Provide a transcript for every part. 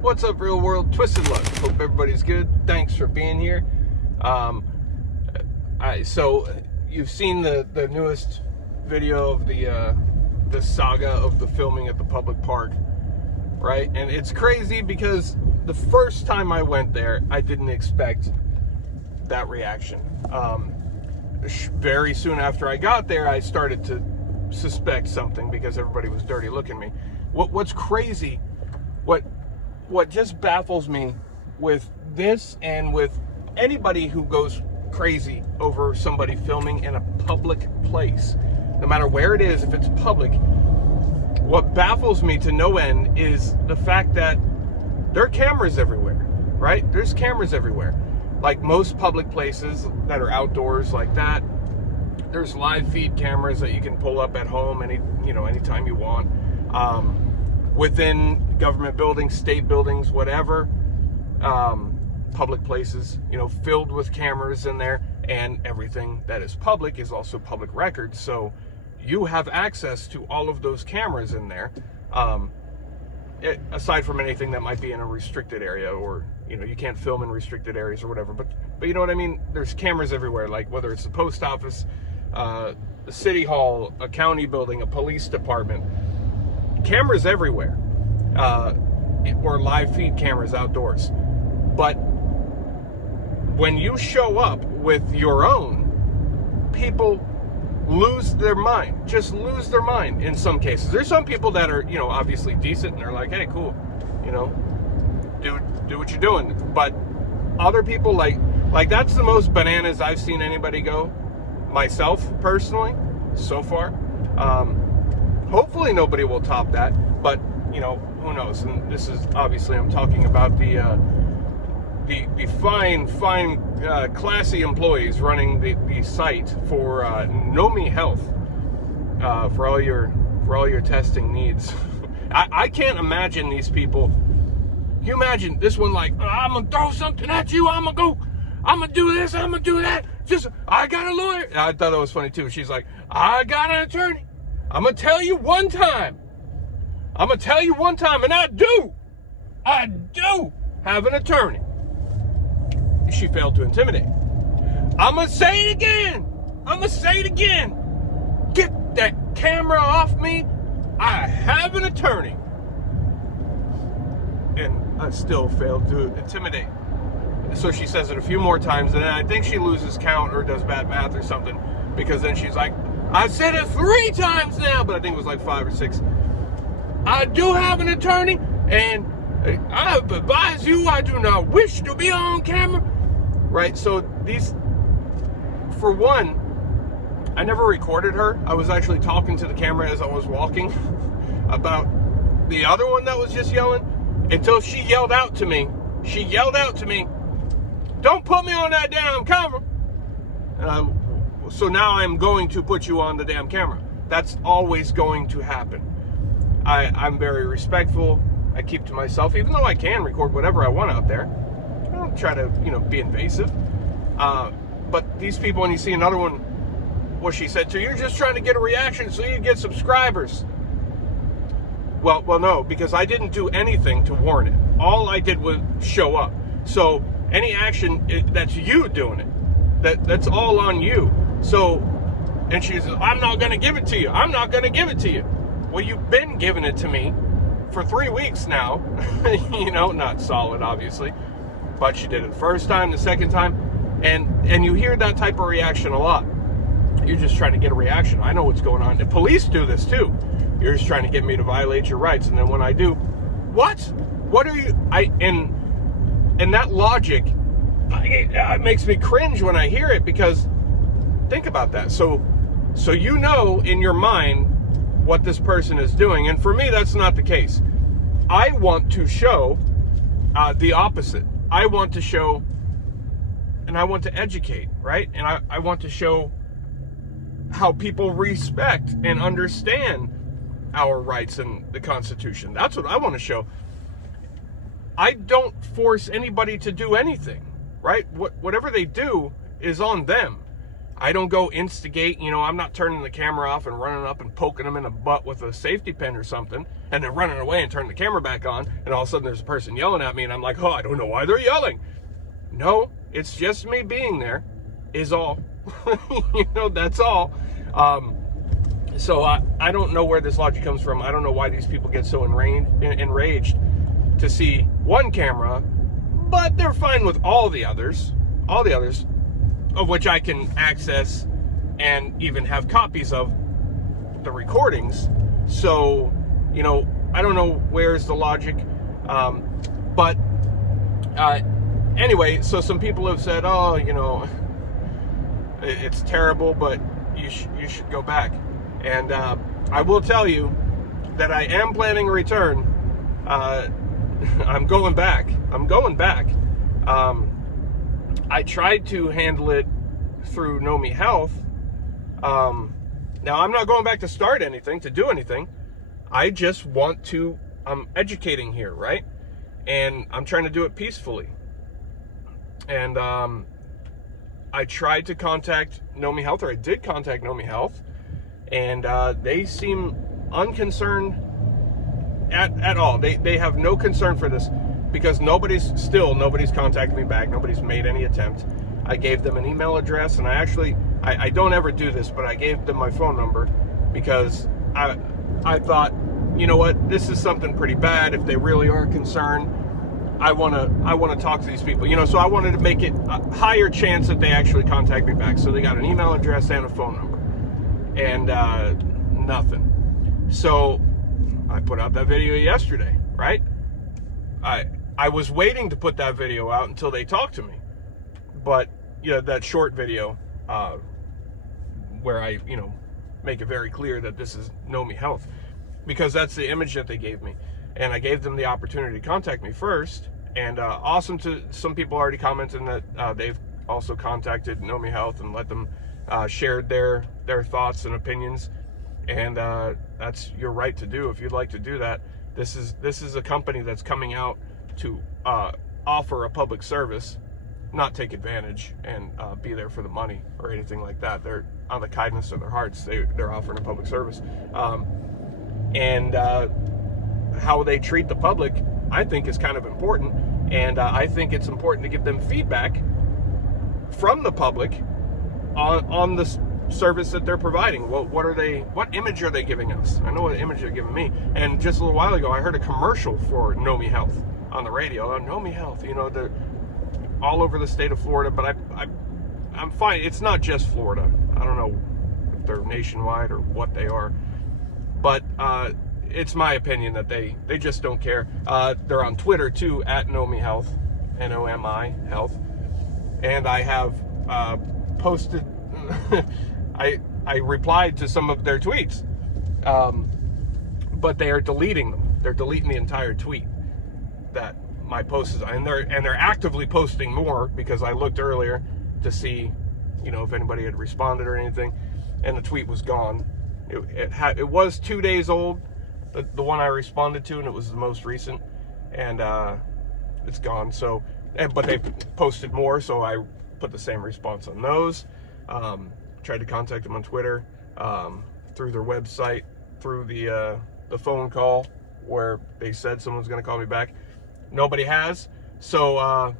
What's up, real world? Twisted Luck. Hope everybody's good. Thanks for being here. So you've seen the newest video of the saga of the filming at the public park, right? And it's crazy because the first time I went there, I didn't expect that reaction. Very soon after I got there, I started to suspect something because everybody was dirty looking at me. What's crazy, what just baffles me with this and with anybody who goes crazy over somebody filming in a public place, no matter where it is, if it's public, what baffles me to no end is the fact that there are cameras everywhere, right? There's cameras everywhere. Like most public places that are outdoors like that, there's live feed cameras that you can pull up at home anytime you want. Within government buildings, state buildings, whatever, public places, filled with cameras in there, and everything that is public is also public record. So you have access to all of those cameras in there, aside from anything that might be in a restricted area, or you can't film in restricted areas or whatever. But you know what I mean? There's cameras everywhere, like whether it's the post office, the city hall, a county building, a police department. Cameras everywhere, or live feed cameras outdoors. But when you show up with your own, people lose their mind, just lose their mind in some cases. There's some people that are, obviously decent, and they're like, hey, cool, do what you're doing. But other people, like that's the most bananas I've seen anybody go, myself personally, so far. Hopefully nobody will top that, but who knows? And this is obviously, I'm talking about the fine, classy employees running the site for Nomi Health, for all your testing needs. I can't imagine these people. You imagine this one, like, I'm gonna throw something at you. I'm gonna do this. I'm gonna do that. I got a lawyer. I thought that was funny too. She's like, I got an attorney. I'm gonna tell you one time. And I do have an attorney. She failed to intimidate. I'm gonna say it again. Get that camera off me. I have an attorney. And I still failed to intimidate. So she says it a few more times, and then I think she loses count or does bad math or something, because then she's like, I said it 3 times now, but I think it was like 5 or 6. I do have an attorney, and I advise you, I do not wish to be on camera. Right? So for one, I never recorded her. I was actually talking to the camera as I was walking about the other one that was just yelling, until she yelled out to me, don't put me on that damn camera. So now I'm going to put you on the damn camera. That's always going to happen. I'm very respectful. I keep to myself, even though I can record whatever I want out there. I don't try to, be invasive. But these people, when you see another one, what she said to, you're just trying to get a reaction so you get subscribers. Well, no, because I didn't do anything to warrant it. All I did was show up. So any action, that's you doing it. That's all on you. So, and she says, I'm not going to give it to you. Well, you've been giving it to me for 3 weeks now. Not solid, obviously. But she did it the first time, the second time. And you hear that type of reaction a lot. You're just trying to get a reaction. I know what's going on. The police do this too. You're just trying to get me to violate your rights. And then when I do, what are you? And that logic, it makes me cringe when I hear it, because think about that. So in your mind what this person is doing. And for me, that's not the case. I want to show the opposite. I want to show, and I want to educate, right? And I want to show how people respect and understand our rights and the Constitution. That's what I want to show. I don't force anybody to do anything, right? Whatever they do is on them. I don't go instigate, I'm not turning the camera off and running up and poking them in the butt with a safety pin or something, and then running away and turning the camera back on, and all of a sudden there's a person yelling at me, and I'm like, oh, I don't know why they're yelling. No, it's just me being there is all. That's all. So I don't know where this logic comes from. I don't know why these people get so enraged to see one camera, but they're fine with all the others, of which I can access and even have copies of the recordings. So, I don't know where's the logic. But anyway, so some people have said, oh, it's terrible, but you should go back. And I will tell you that I am planning a return. I'm going back. I tried to handle it through Know Me Health. Now, I'm not going back to start anything, to do anything. I just want to, I'm educating here, right? And I'm trying to do it peacefully. And I tried to contact Know Me Health, or I did contact Know Me Health, and they seem unconcerned at all. They have no concern for this, because nobody's contacted me back. Nobody's made any attempt. I gave them an email address, and I don't ever do this, but I gave them my phone number, because I thought, you know what, this is something pretty bad. If they really are concerned, I want to talk to these people, so I wanted to make it a higher chance that they actually contact me back. So they got an email address and a phone number, and nothing. So I put out that video yesterday, right? I was waiting to put that video out until they talked to me, but that short video where I make it very clear that this is Know Me Health, because that's the image that they gave me, and I gave them the opportunity to contact me first. And awesome, to some people already commenting that they've also contacted Know Me Health and let them share their thoughts and opinions, and that's your right to do if you'd like to do that. This is a company that's coming out to offer a public service, not take advantage and be there for the money or anything like that. They're on the kindness of their hearts. They're offering a public service, and how they treat the public, I think, is kind of important. And I think it's important to give them feedback from the public on the service that they're providing. What image are they giving us? I know what image they're giving me. And just a little while ago, I heard a commercial for Know Me Health on the radio. Know Me Health, they're all over the state of Florida, but I'm fine. It's not just Florida. I don't know if they're nationwide or what they are, but it's my opinion that they just don't care. They're on Twitter too, at Know Me Health, N-O-M-I Health, and I have posted. I replied to some of their tweets, but they are deleting them. They're deleting the entire tweet that my post is on, and they're actively posting more, because I looked earlier to see, if anybody had responded or anything, and the tweet was gone. It was 2 days old, the one I responded to, and it was the most recent, and it's gone. So, but they posted more, so I put the same response on those. Tried to contact them on Twitter, through their website, through the phone call where they said someone's going to call me back. Nobody has. So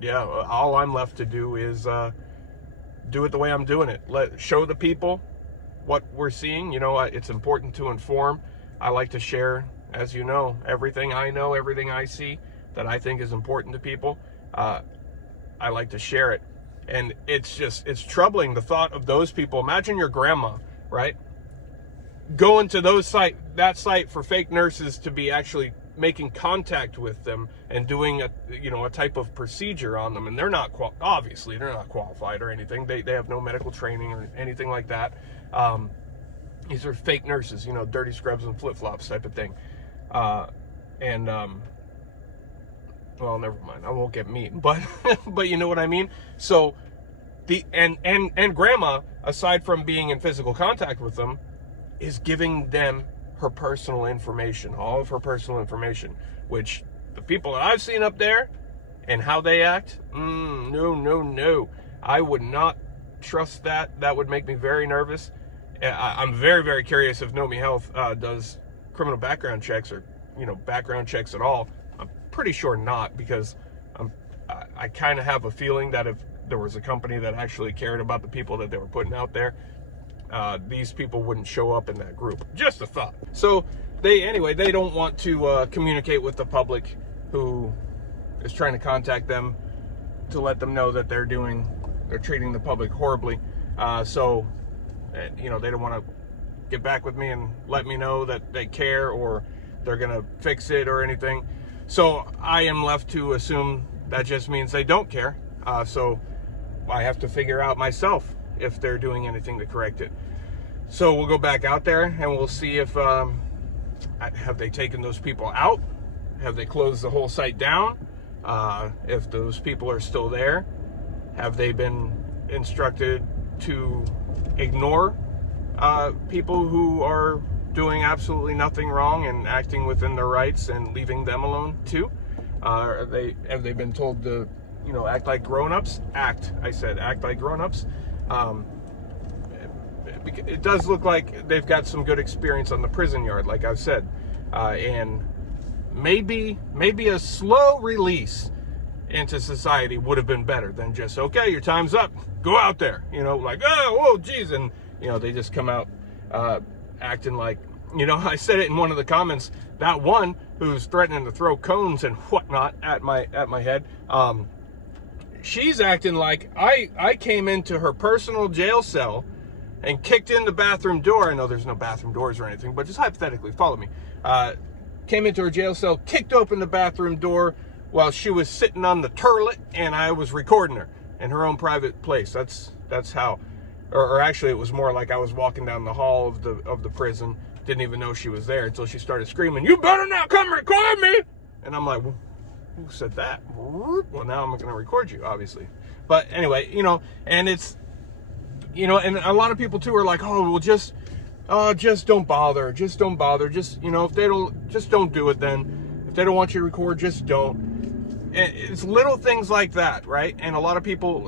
yeah, all I'm left to do is do it the way I'm doing it. Show the people what we're seeing. It's important to inform. I like to share, as you know, everything I know, everything I see that I think is important to people. I like to share it. And it's troubling, the thought of those people. Imagine your grandma, right? Going to that site for fake nurses to be actually making contact with them and doing a type of procedure on them, and they're not obviously they're not qualified or anything. They have no medical training or anything like that. These are fake nurses, dirty scrubs and flip-flops type of thing. Well, never mind. I won't get mean, but but you know what I mean. So and grandma, aside from being in physical contact with them, is giving them her personal information, all of her personal information, which the people that I've seen up there and how they act, no. I would not trust that. That would make me very nervous. I'm very, very curious if Nomi Health does criminal background checks or, background checks at all. I'm pretty sure not, because I kind of have a feeling that if there was a company that actually cared about the people that they were putting out there, these people wouldn't show up in that group. Just a thought. So they don't want to communicate with the public who is trying to contact them to let them know that they're treating the public horribly. So they don't want to get back with me and let me know that they care or they're gonna fix it or anything. So I am left to assume that just means they don't care. So I have to figure out myself if they're doing anything to correct it. So we'll go back out there and we'll see if have they taken those people out? Have they closed the whole site down? If those people are still there, have they been instructed to ignore people who are doing absolutely nothing wrong and acting within their rights and leaving them alone too? Have they been told to, act like grown-ups? Act like grown-ups. It does look like they've got some good experience on the prison yard, like I've said, and maybe a slow release into society would have been better than just, okay, your time's up, go out there, like, oh, geez, and they just come out acting like, I said it in one of the comments, that one who's threatening to throw cones and whatnot at my head, she's acting like I came into her personal jail cell and kicked in the bathroom door. I know there's no bathroom doors or anything, but just hypothetically, follow me. Came into her jail cell, kicked open the bathroom door while she was sitting on the toilet, and I was recording her in her own private place. That's how, or actually it was more like I was walking down the hall of the prison, didn't even know she was there until she started screaming, "You better not come record me!" And I'm like, well, who said that? Well, now I'm going to record you, obviously. But anyway, and it's, and a lot of people too are like, oh, well, just don't bother. Just don't bother. Just, if they don't, just don't do it then. If they don't want you to record, just don't. And it's little things like that, right? And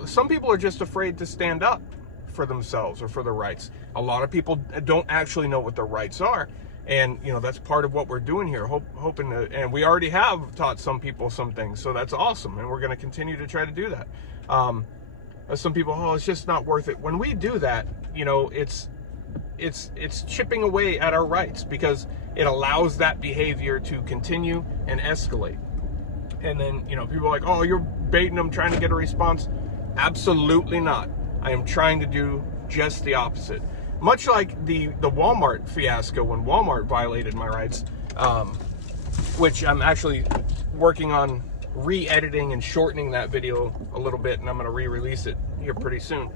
some people are just afraid to stand up for themselves or for their rights. A lot of people don't actually know what their rights are. And, that's part of what we're doing here, hoping to, and we already have taught some people some things, so that's awesome. And we're going to continue to try to do that. Some people, oh, it's just not worth it. When we do that, it's chipping away at our rights, because it allows that behavior to continue and escalate. And then, people are like, oh, you're baiting them, trying to get a response. Absolutely not. I am trying to do just the opposite. Much like the Walmart fiasco, when Walmart violated my rights, which I'm actually working on re-editing and shortening that video a little bit, and I'm going to re-release it here pretty soon.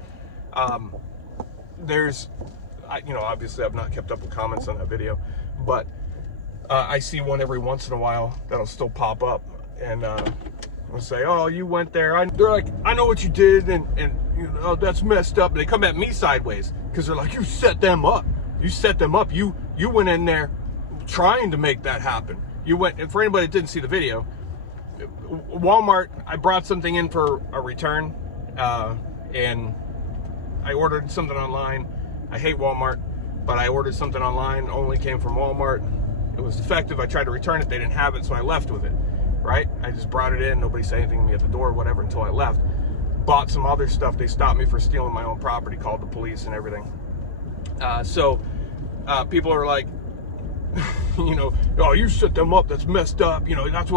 Obviously I've not kept up with comments on that video, but I see one every once in a while that'll still pop up, and I'll say, oh, you went there. They're like, I know what you did, and that's messed up. And they come at me sideways, because they're like, you set them up. You went in there trying to make that happen. And for anybody that didn't see the video, Walmart, I brought something in for a return, and I ordered something online. I hate Walmart, but I ordered something online, only came from Walmart. It was defective. I tried to return it. They didn't have it, so I left with it, right? I just brought it in. Nobody said anything to me at the door or whatever until I left. Bought some other stuff. They stopped me for stealing my own property, called the police and everything. So people are like, oh, you set them up. That's messed up. That's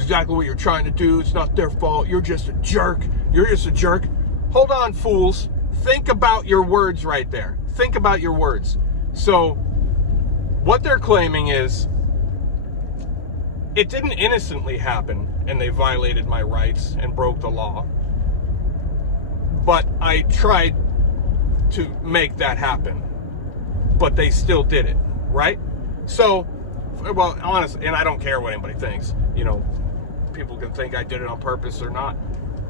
exactly what you're trying to do. It's not their fault. You're just a jerk. Hold on, fools. Think about your words right there. Think about your words. So what they're claiming is it didn't innocently happen and they violated my rights and broke the law. But I tried to make that happen. But they still did it, right? So, well, honestly, and I don't care what anybody thinks. People can think I did it on purpose or not.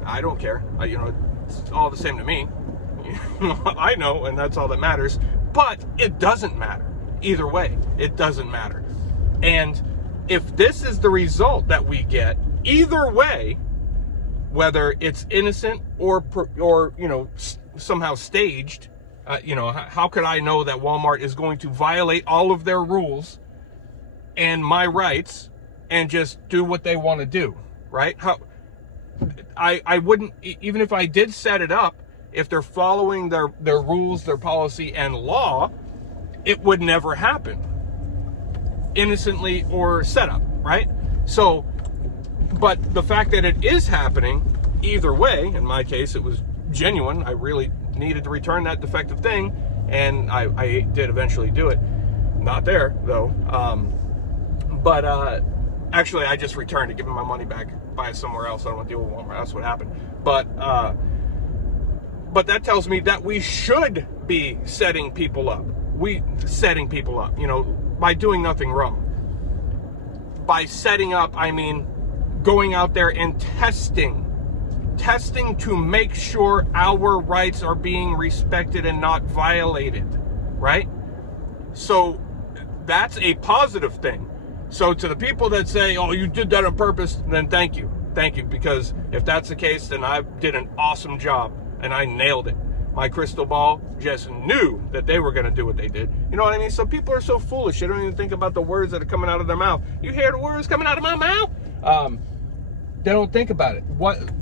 I don't care. It's all the same to me. I know, and that's all that matters. But it doesn't matter. Either way, it doesn't matter. And if this is the result that we get, either way, whether it's innocent or somehow staged. How could I know that Walmart is going to violate all of their rules and my rights and just do what they want to do, right? I wouldn't, even if I did set it up, if they're following their rules, their policy, and law, it would never happen, innocently or set up, right? So, but the fact that it is happening, either way, in my case, it was genuine. I really needed to return that defective thing, and I did eventually do it. Not there, though. Actually, I just returned it, give them my money back, buy it somewhere else. I don't want to deal with Walmart. That's what happened. But that tells me that we should be setting people up. By doing nothing wrong. By setting up, I mean going out there and testing to make sure our rights are being respected and not violated, right? So that's a positive thing. So to the people that say, oh, you did that on purpose, then thank you, because if that's the case, then I did an awesome job and I nailed it. My crystal ball just knew that they were going to do what they did. You know what I mean? So people are so foolish. They don't even think about the words that are coming out of their mouth. You hear the words coming out of my mouth? They don't think about it.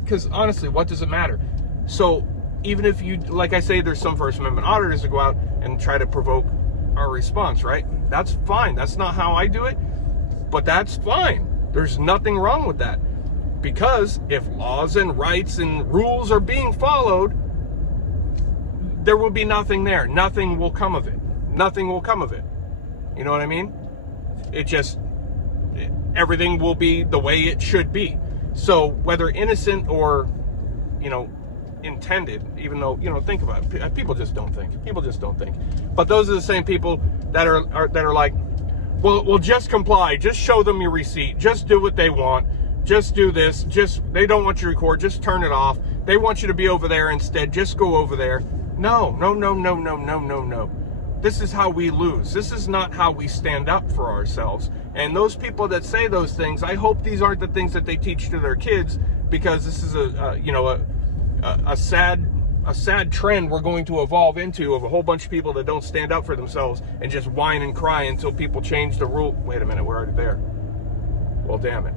Because honestly, what does it matter? So even if you, like I say, there's some First Amendment auditors that go out and try to provoke our response, right? That's fine. That's not how I do it, but that's fine. There's nothing wrong with that. Because if laws and rights and rules are being followed, there will be nothing there. Nothing will come of it. Nothing will come of it. You know what I mean? Everything will be the way it should be. So whether innocent or, intended, even though, think about it. People just don't think. But those are the same people that are like, well, just comply. Just show them your receipt. Just do what they want. Just do this. They don't want you to record. Just turn it off. They want you to be over there instead. Just go over there. No. This is how we lose. This is not how we stand up for ourselves. And those people that say those things, I hope these aren't the things that they teach to their kids, because this is a sad trend we're going to evolve into, of a whole bunch of people that don't stand up for themselves and just whine and cry until people change the rule. Wait a minute, we're already there. Well, damn it.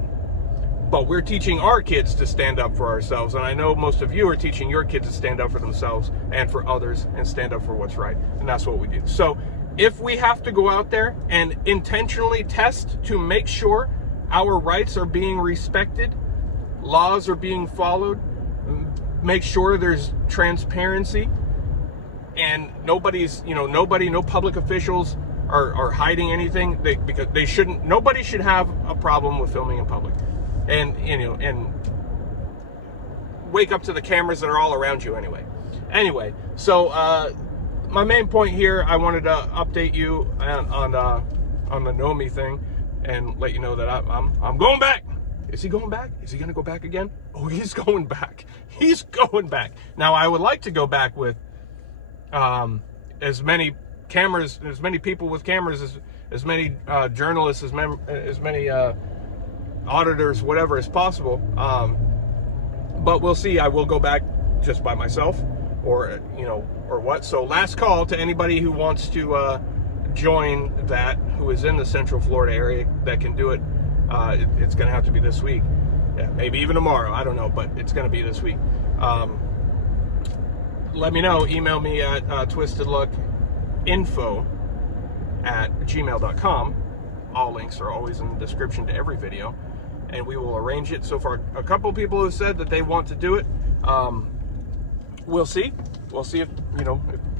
But we're teaching our kids to stand up for ourselves, and I know most of you are teaching your kids to stand up for themselves and for others and stand up for what's right, and that's what we do. So if we have to go out there and intentionally test to make sure our rights are being respected, laws are being followed, make sure there's transparency, and no public officials are hiding anything, because they shouldn't. Nobody should have a problem with filming in public. And wake up to the cameras that are all around you anyway. So my main point here, I wanted to update you on the Nomi thing and let you know that I'm going back. Is he going back? Is he going to go back again? Oh, he's going back. He's going back. Now, I would like to go back with as many cameras, as many people with cameras, as many journalists, as many auditors, whatever, as possible. But we'll see. I will go back just by myself, or what. So last call to anybody who wants to join that, who is in the Central Florida area, that can do it. It's going to have to be this week. Yeah, maybe even tomorrow. I don't know, but it's going to be this week. Let me know. Email me at TwistedLuckInfo@gmail.com. All links are always in the description to every video, and we will arrange it. So far, a couple people have said that they want to do it. We'll see. We'll see if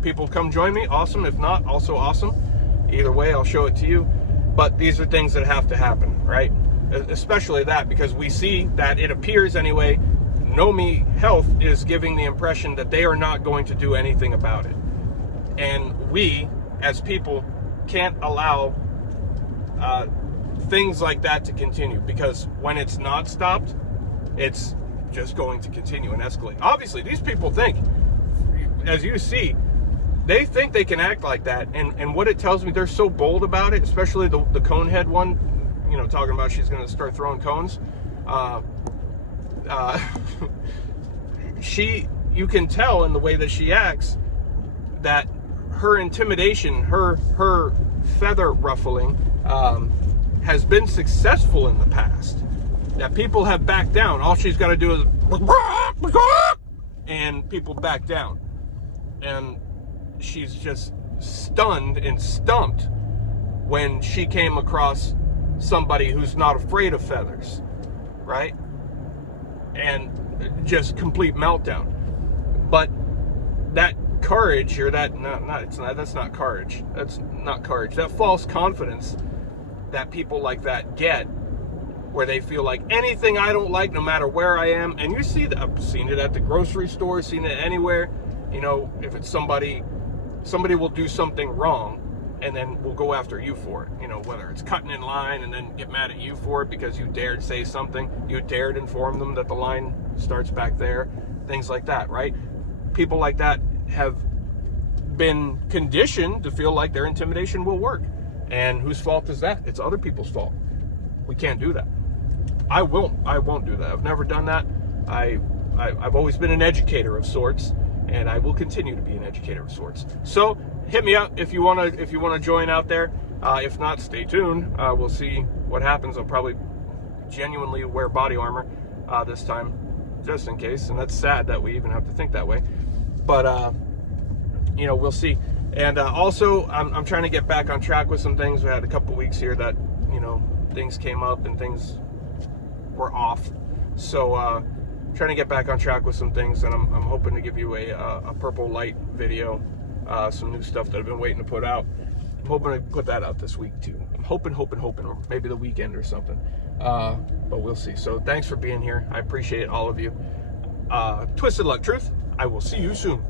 people come join me. Awesome. If not, also awesome. Either way, I'll show it to you. But these are things that have to happen, right? Especially that, because we see that, it appears anyway, Nomi Health is giving the impression that they are not going to do anything about it. And we, as people, can't allow things like that to continue, because when it's not stopped, it's just going to continue and escalate. Obviously, these people think, as you see, they think they can act like that, and what it tells me, they're so bold about it, especially the conehead one, talking about she's going to start throwing cones. She, you can tell in the way that she acts that her intimidation, her feather ruffling, has been successful in the past. That people have backed down. All she's got to do is, and people back down. And she's just stunned and stumped when she came across somebody who's not afraid of feathers, right? And just complete meltdown. But that courage, or that's not courage. That's not courage. That false confidence that people like that get, where they feel like anything I don't like, no matter where I am, and you see that, I've seen it at the grocery store, seen it anywhere. You know, if it's somebody will do something wrong, and then we'll go after you for it. You know, whether it's cutting in line and then get mad at you for it because you dared say something, you dared inform them that the line starts back there, things like that, right? People like that have been conditioned to feel like their intimidation will work. And whose fault is that? It's other people's fault. We can't do that. I won't do that. I've never done that. I've always been an educator of sorts, and I will continue to be an educator of sorts. So hit me up if you wanna join out there. If not, stay tuned. We'll see what happens. I'll probably genuinely wear body armor this time, just in case. And that's sad that we even have to think that way. But you know, we'll see. And also, I'm trying to get back on track with some things. We had a couple weeks here that, you know, things came up and things were off. So trying to get back on track with some things, and I'm hoping to give you a purple light video, some new stuff that I've been waiting to put out. I'm hoping to put that out this week too. I'm hoping, or maybe the weekend or something. But we'll see. So thanks for being here. I appreciate all of you. Twisted Luck Truth. I will see you soon.